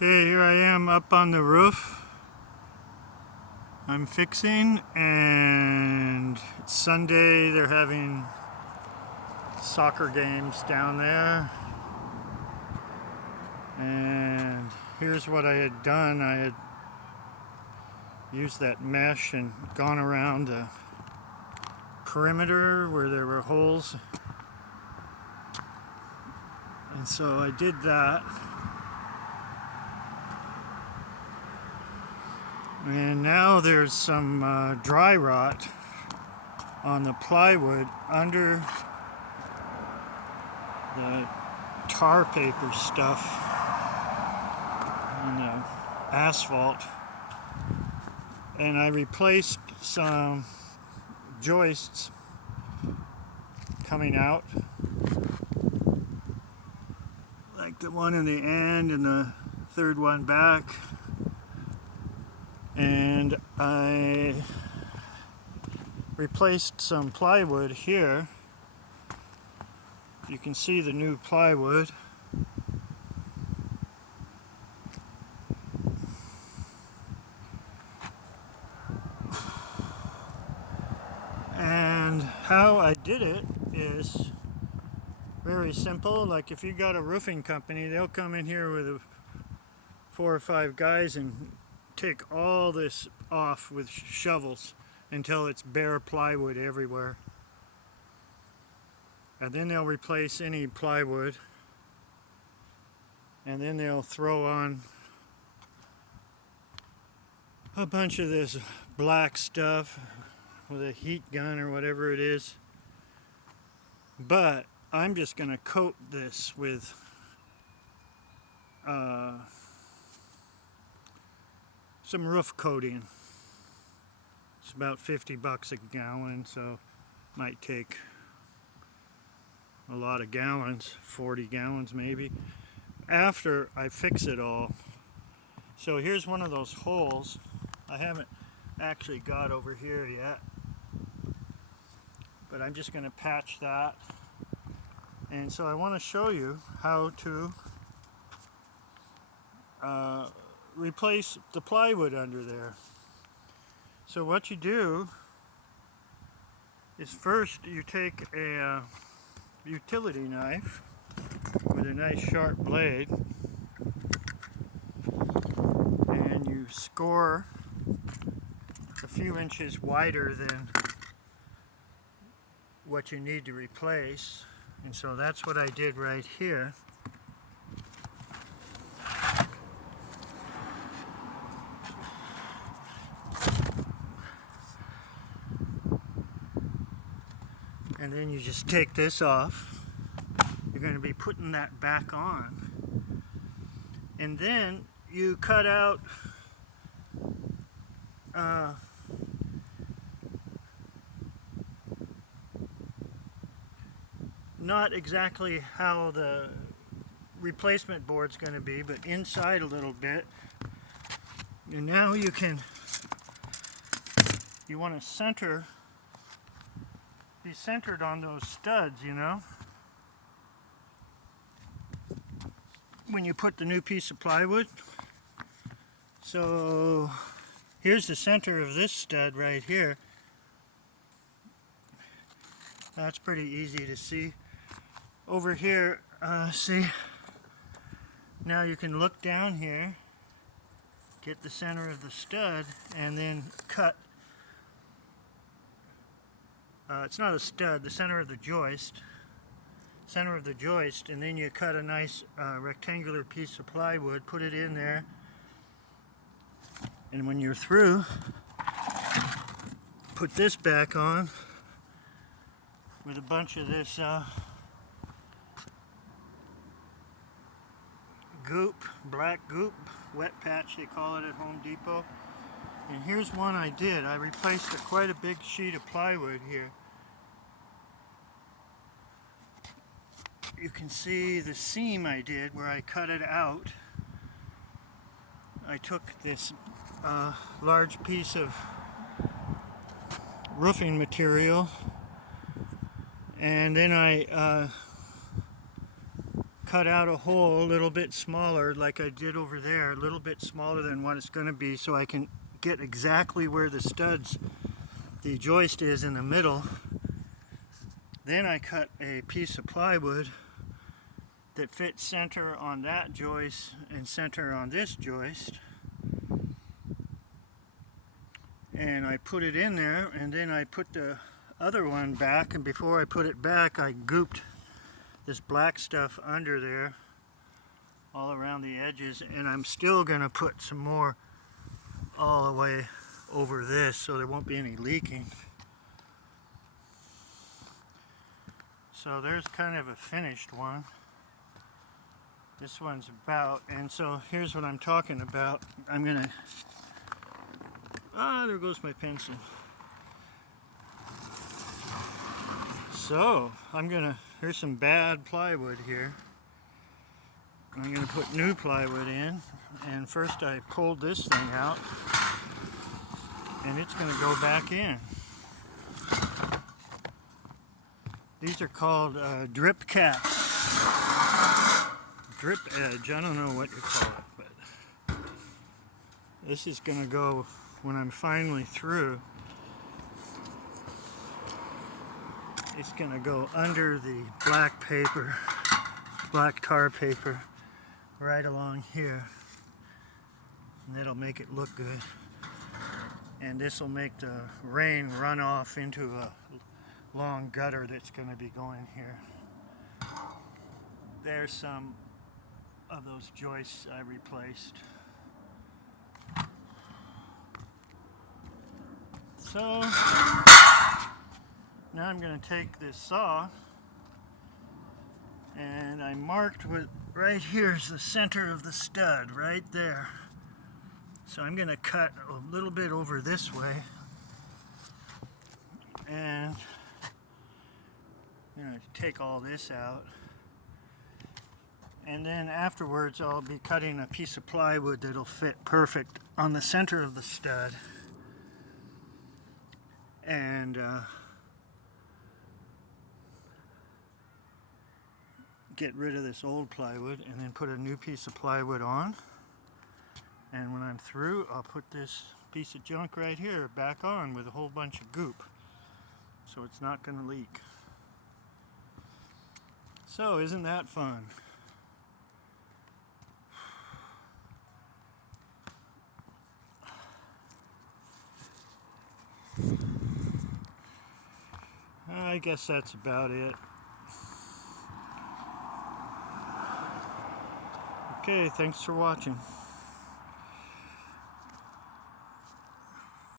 Okay, here I am up on the roof. I'm fixing, and it's Sunday. They're having soccer games down there. And here's what I had done. I had used that mesh and gone around the perimeter where there were holes. And so I did that. And now there's some dry rot on the plywood under the tar paper stuff and the asphalt. And I replaced some joists coming out, like the one in the end and the third one back. And I replaced some plywood here. You can see the new plywood. And how I did it is very simple. Like if you got a roofing company, they'll come in here with 4 or 5 guys and take all this off with shovels until it's bare plywood everywhere. And then they'll replace any plywood, and then they'll throw on a bunch of this black stuff with a heat gun or whatever it is. But I'm just going to coat this with some roof coating. It's about 50 bucks a gallon, so might take a lot of gallons, 40 gallons maybe, after I fix it all. So here's one of those holes. I haven't actually got over here yet, but I'm just going to patch that. And so I want to show you how to replace the plywood under there. So what you do is first you take a utility knife with a nice sharp blade, and you score a few inches wider than what you need to replace. And so that's what I did right here. And then you just take this off. You're going to be putting that back on. And then you cut out not exactly how the replacement board's going to be, but inside a little bit. And now you want to be centered on those studs, you know, when you put the new piece of plywood. So here's the center of this stud right here. That's pretty easy to see. Over here, see, now you can look down here, get the center of the stud, and then cut. It's not a stud, the center of the joist. And then you cut a nice rectangular piece of plywood, put it in there, and when you're through, put this back on with a bunch of this goop, black goop, wet patch they call it at Home Depot. And here's one I did. I replaced quite a big sheet of plywood here. You can see the seam I did where I cut it out. I took this large piece of roofing material, and then I cut out a hole a little bit smaller like I did over there, a little bit smaller than what it's going to be, so I can get exactly where the studs, the joist is in the middle. Then I cut a piece of plywood that fits center on that joist and center on this joist, and I put it in there, and then I put the other one back, and before I put it back I gooped this black stuff under there all around the edges, and I'm still going to put some more all the way over this so there won't be any leaking. So there's kind of a finished one. This one's about, and so here's what I'm talking about. I'm going to, there goes my pencil. So here's some bad plywood here. I'm going to put new plywood in, and first I pulled this thing out, and it's going to go back in. These are called drip caps. Drip edge, I don't know what you call it, but this is going to go when I'm finally through. It's going to go under the black paper, black tar paper, right along here, and that'll make it look good. And this will make the rain run off into a long gutter that's going to be going here. There's some of those joists I replaced. So now I'm going to take this saw, and I marked with, right here's the center of the stud, right there. So I'm going to cut a little bit over this way, and I'm going to take all this out. And then afterwards I'll be cutting a piece of plywood that'll fit perfect on the center of the stud. And get rid of this old plywood, and then put a new piece of plywood on. And when I'm through, I'll put this piece of junk right here back on with a whole bunch of goop, so it's not going to leak. So isn't that fun? I guess that's about it. Okay, thanks for watching.